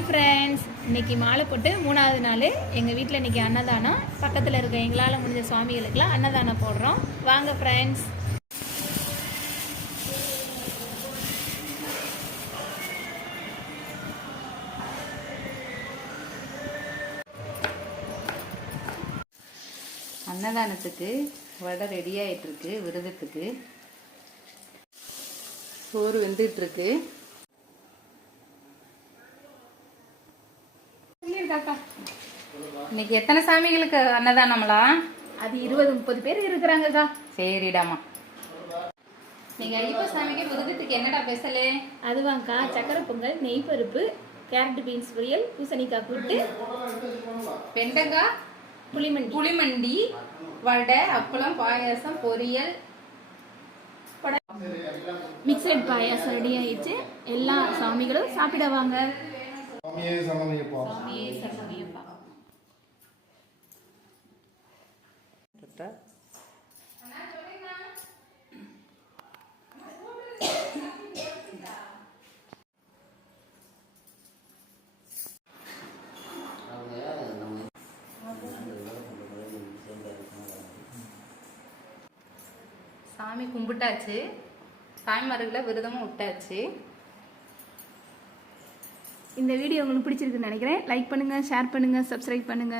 Hi friends, இன்றைக்கி மாலை போட்டு 3வது நாள் எங்கள் வீட்டில் இன்றைக்கி அன்னதானம். பக்கத்தில் இருக்க எங்களால் முடிஞ்ச சுவாமிகளுக்கெல்லாம் அன்னதானம் போடுறோம். வாங்க ஃப்ரெண்ட்ஸ். அன்னதானத்துக்கு வடை ரெடி ஆகிட்டுருக்கு. விரதத்துக்கு சோறு வெந்துட்டுருக்கு. இன்னைக்கு எத்தனை சாமிகளுக்கு அன்னதானம்லா? அது 20-30 பேர் இருக்கிறாங்கக்கா. சரிடாமா. நீங்க ஐயப்ப சாமிக்கு விரதத்துக்கு என்னடா ஸ்பெஷலு? அதுவாங்க்கா, சக்கரை பொங்கல், நெய் பருப்பு, கேரட் பீன்ஸ் பொரியல், பூசணிக்காய் கூட்டு, வெண்டைக்காய் புளிமண்டி, வடை, அப்பளம், பாயாசம், பொரியல், மிக்சட் பாயாசம் ரெடி ஆயிடுச்சு. எல்லா சாமிகளும் சாப்பிடுவாங்க. சாமி கும்பிட்டாச்சு. சாமிமார்களை விரதமும் விட்டாச்சு. இந்த வீடியோ உங்களுக்கு பிடிச்சிருக்குன்னு நினைக்கிறேன். லைக் பண்ணுங்க, ஷேர் பண்ணுங்க, சப்ஸ்கிரைப் பண்ணுங்க.